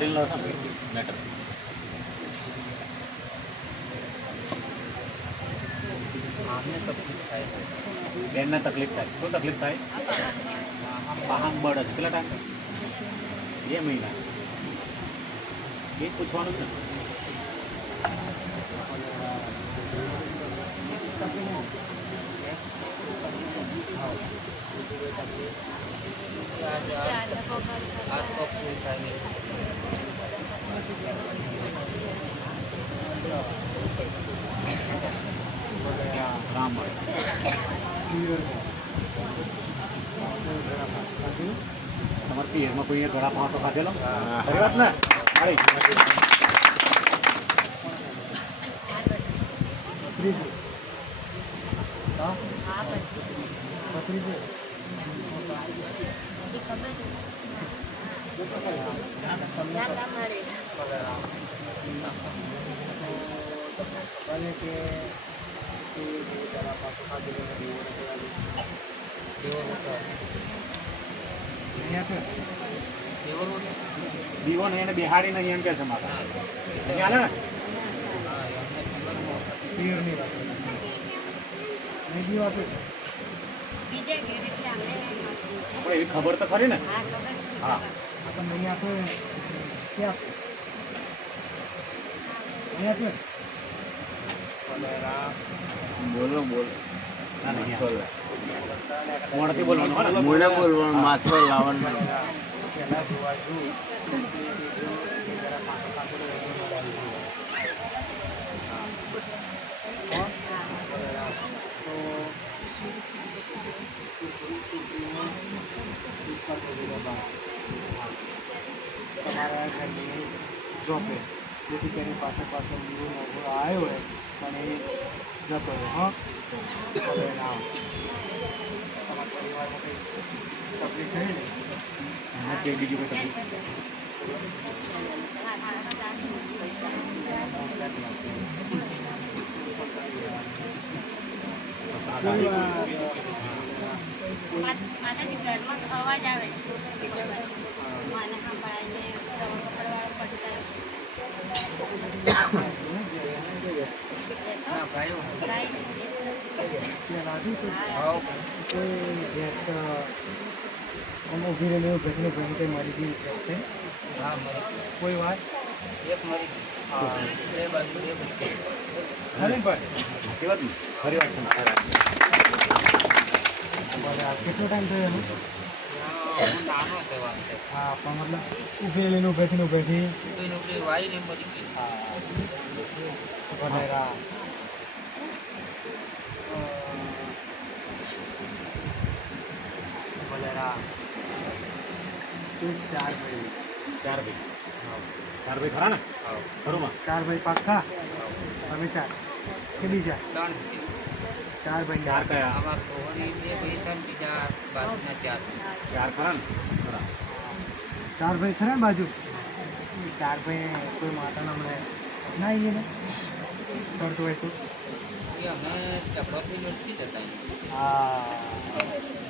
કરીને લો. મેટર. આમને તકલીફ થાય છે. બેનને તકલીફ થાય. શું તકલીફ થાય? પાહમ બળે છે કેટલા ટાઈમ બે મહિના. એ પૂછવાનું છે. આજ આજ આજ પગ થાય રામ મળે તમારે પિયરમાં કોઈ ગળા પાંચો ખાધેલો? ખરી વાત ને? તમને કે તે બે દેવો દેવો દેવો દીવો ને એને બેહાડીને અહીંયા એમ કે છે મારા અહીંયા ને. પિયરની વાત નહીં આપણે એવી ખબર તો ખરી ને? હા ખબર છે. હા. ક્યાં તો નહીં આપે. નહીં આપે બોલો બોલો ના, નહીં આવે. મોઢેથી બોલવાનું? મોઢે બોલવાનું માથે લાવવાનું તમારા ઘરની જોપે જેથી તેની પાસે પાસે મૂળ આવ્યો હોય પણ એ જતો રહે હા હવે ના આવે. તમારા પરિવારમાં કંઈ તકલીફ થઈ ને એમાં કે બીજું કોઈ તકલીફ મા- માતાજી ઘરમાં તો અવાજ આવે માને સંભળાય ને કપડવાળો પડતા ના ભાઈઓ ગાય તો હા ગેસ આમ ઊભી રહેલી ઘટને ઘણી કંઈ મરી ગઈ ગેસ છે હા. મરી કોઈ વાત એક મરી હા બે બાજુ બે બચી ખરી પણ વાત કેટલો ટાઈમ થયો એનો હું હા પણ મતલબ થઈ કોઈ નોકરી વાઈ ને મરી ગઈ વગેરે વગેરે તું ચાર ભાઈ ચાર ભાઈ ચાર ભાઈ ખરા ને ખરું ચાર ભાઈ પાક્કા અમે ચાર કે બીજા ચાર ભાઈ ચાર કયા ચાર ખરા ને ખરા ચાર ભાઈ ખરા ને બાજુ ચાર ભાઈ કોઈ માતાના હમણે ના આવીએ ને સરતું હોય તો અમે હા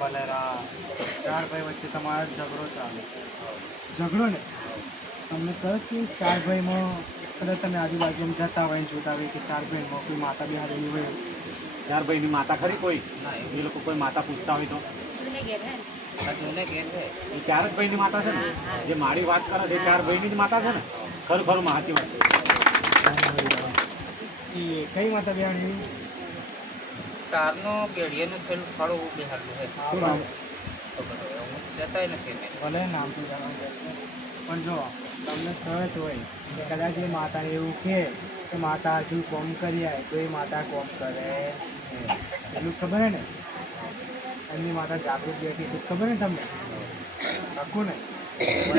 બલેરા ચાર ભાઈ વચ્ચે તમારો ઝઘડો ચાલે. ઝઘડો ને? તમને કહે કે ચાર ભાઈમાં કદાચ તમે આજુબાજુ જતા હોય જોતા હોય કે ચાર ભાઈમાં કોઈ માતા બિહારેલી હોય? ચાર ભાઈની માતા ખરી કોઈ? ના. એ લોકો કોઈ માતા પૂછતા હોય તો? એ ચાર જ ભાઈની માતા છે ને? જે મારી વાત કરે છે એ ચાર ભાઈની જ માતા છે ને? ખરું ખરું માં વાત. છે એ કઈ માતા બિહારેલી તારનો કેડિયાનું થયેલું ફળ શું ખબર હોય. હું જતાય નથી મેં ભલે નામ તો પણ જો તમને સહજ હોય કદાચ એ માતા એવું કહે કે માતા હજુ કોમ કરી આવે તો એ માતા કોમ કરે. એટલું ખબર હે ને? એમની માતા જાગૃત બેઠી એટલું ખબર ને તમને? આખું ને?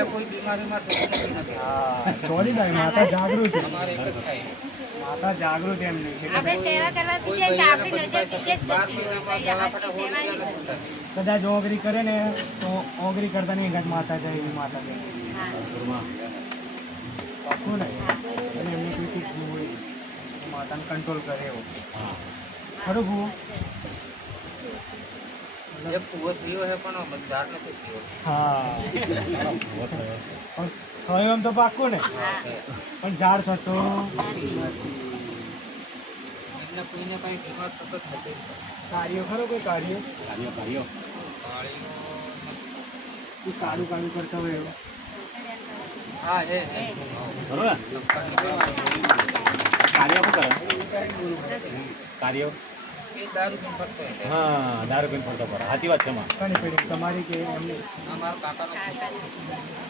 કોઈ બીમારીમાં નથી. હા સોરી ભાઈ માતા જાગૃત છે. માતા જાગૃત એમની આપણે સેવા કરવાથી બીજે એટલે આપણી નજર બીજે જ જતી હોય. સેવા નહીં કદાચ ઓગરી કરે ને તો ઓગરી કરતા નહીં એક માતા જાય એવી માતા જાય. પાકું ને. અને એમને કોઈ કંઈક હોય. માતાને કંટ્રોલ કરે એવો. ખરું ભૂ એક કૂવો થયો છે પણ મતદાર નથી થયો. હા. પણ એમ તો પાક્કું ને? પણ ઝાડ થતો? એટલે કોઈને કઈ બીમાર થતો થતી નથી કાર્યો ખરો કોઈ કાર્ય? કાર્યો કાર્યો. એ કાળું કાળું કરતા હોય એવો? હા હે. બરોબર? કાર્યો શું કરે? કાર્યો? હા દારૂ પીને ફરતો પર સાચી વાત છે માં તમારી કે એમની.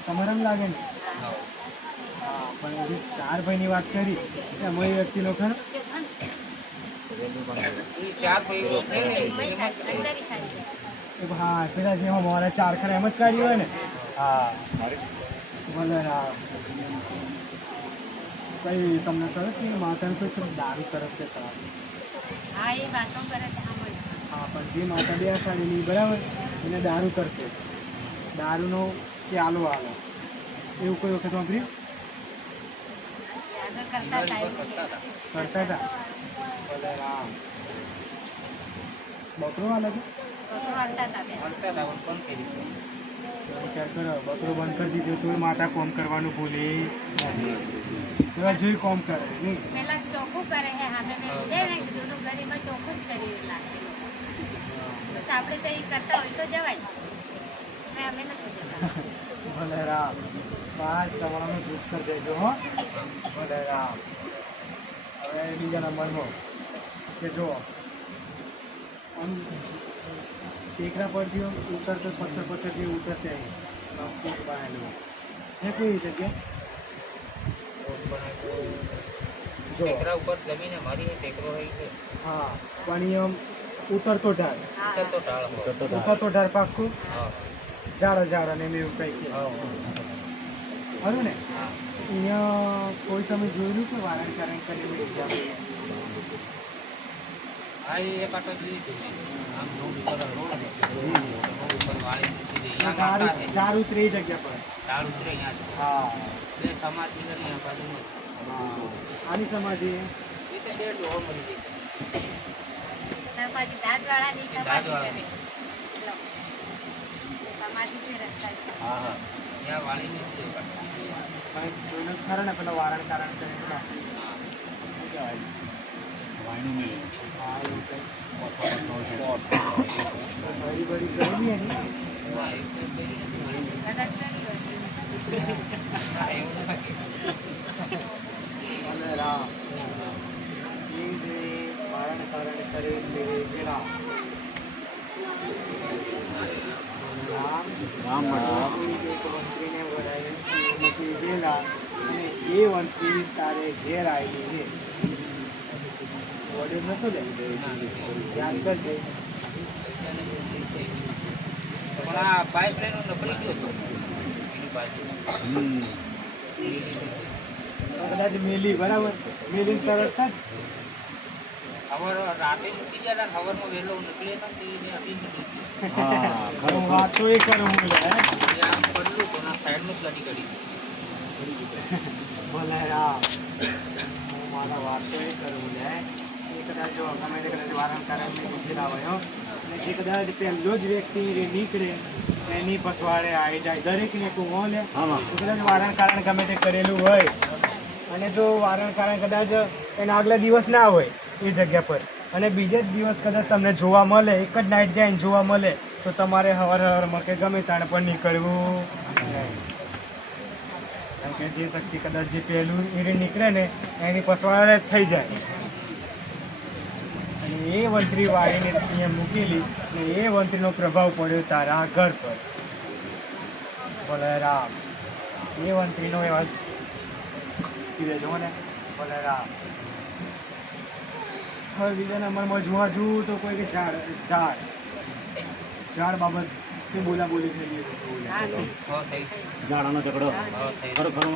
તમારે લાગે ને? પણ ચાર ભાઈની વાત કરી થાય છે. એ હા પેલા જે મારા ચાર ખરા એમ જ કાઢી હોય ને? હા ભલે હા કઈ તમને સરસ માતાને કોઈ દારૂ તરફ છે ખરાબ હા એ વાતો કરે હા પણ જે માતા બે સાડીની બરાબર એને દારૂ કરશે. દારૂનો પ્યાલો આવે. એવું કોઈ વખત વાપર્યું કરતા હતા. ભલે રામ બકરો હાલે છે? તો તો હાલતા હતા બે. હતા પણ બંધ કરી દીધું. વિચાર કરો બકરો બંધ કરી દીધો તો માતા કોમ કરવાનું ભૂલી. એવા જોઈ કોમ કરે આપણે તો એ કરતા હોય તો જવાય. અમે નથી જતા. ભલે રામ પાંચ ચવાણાનું દૂધ કરી દેજો હો. ભલે રામ. હવે બીજા નંબરમાં કે જો આમ ટેકરા પરથી આમ ઉતરતો પથ્થર પથ્થરથી ઉતરતે આમ કોટ બનાવેલું છે કોઈ જગ્યા? રોડ બનાવ્યો. જો. ટેકરા ઉપર જમીને મારી એ ટેકરો હોય છે. હા પણ એ આમ ઉતરતો ઢાળ. ઉતરતો ઢાળ. ઉતરતો ઢાળ. ઉતરતો હા. ઝાડ અને એમ એવું કંઈ હા. ખરું ને? અહીંયા કોઈ તમે જોયેલું કે વારણ કારણ કરીને એક્ઝામ આ એ એક આટો જોઈ હતી. આમ રોડ ઉપર રોડ છે. રોડ ઉપર વાળી મૂકી દે. અહીંયા ઝાડ માતા છે. ઝાડ ઉતરે એ જગ્યા પર. ઢાળ ઉતરે હા. બે સમાધિ કરી અહીંયા બાજુમાં આની સમાધિ? એ તો બે ડોહો મરી ગઈ. સમાધિ છે રસ્તા હા હા. ત્યાં પણ જોઈને ખરા ને પેલા વારણ કારણ કરીને. શું કહેવાય? વાયનું મેં હા એવું કંઈ સ્પોટ બળી બળી ગયેલી એની હા, એ તો છે. કદાચ કરી હોય. હા, એવું નથી. અને રામ એ જે વારણ કારણ કરે તે પેલા રામ રામ મંત્રીને વરાય નથી ગયેલા અને એ મંત્રી તારે ઘેર આવેલી છે વડીલ નતો લે યાદ કરજે પણ આ પાઇપલાઈન ગયો હતો કદાચ મેલી બરાબર મેલી તરત ખબર રાતે મૂકી ગયા હતા ખબર વહેલો નીકળે હતા તે અભી એ આમ પડલું તો ના સાઈડમાં જ ગાડી કરી ભલે મારા વાત તો એ કરું, લે. એ કદાચ જો ગમે તે કદાચ વારણ કારણ ને હોય અને જે કદાચ પહેલો જ વ્યક્તિ નીકળે એની પસવાડે આવી જાય. દરેકને કુવો લે. કદાચ વારણ કારણ ગમે તે કરેલું હોય. અને જો વારણ કારણ કદાચ એના આગલા દિવસ ના હોય એ જગ્યા પર. અને બીજે જ દિવસ કદાચ તમને જોવા મળે એક જ નાઇટ જાય જોવા મળે તો તમારે હવાર હવારમાં કે ગમે તાણ પણ નીકળવું. કારણ કે જે શક્તિ કદાચ જે પહેલું એ નીકળે ને એની પસવાડે થઈ જાય. એ વંત્રી વાળીને અહીંયા મૂકેલી ને એ વંત્રીનો પ્રભાવ પડ્યો તારા ઘર પર. બલરામ રામ એ મંત્રીનો એવા જો ને બલરામ. હવે બીજા નંબરમાં જોવા જુઓ તો કોઈ કે ઝાડ ઝાડ. ઝાડ બાબત કે બોલા બોલી થઈ ગઈ હા, હો થઈ ઝાડાનો ઝઘડો. ખરો ખરો ખરું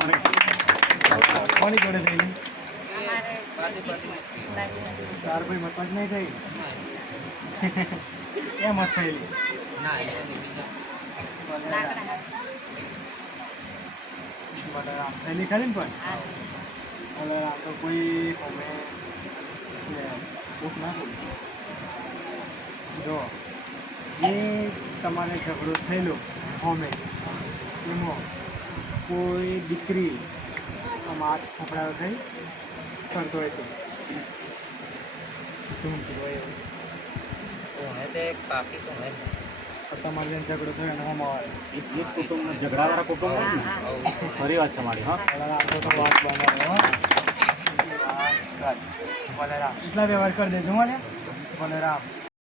કોની જોડે થયેલી અમારે બાજુ બાજુ નથી. બાજુ ચાર ભાઈ મતમાં નહીં થઈ? કેમ મત થયેલી થયેલી ખરી ને પણ? એટલે આ તો કોઈ અમે બુક ના જો, જે તમારે ઝઘડો થયેલો હોમે એમાં કોઈ દીકરી અમારા ફફડાયો થઈ તમારે ઝઘડો થયો એને હોમ આવે એક કુટુંબ ઝઘડાવાળા કુટુંબ ને ખરી વાત છે મારી હા તો વાત બનાવો હો. કર. એટલા વ્યવહાર કરી દેજો મને બલરામ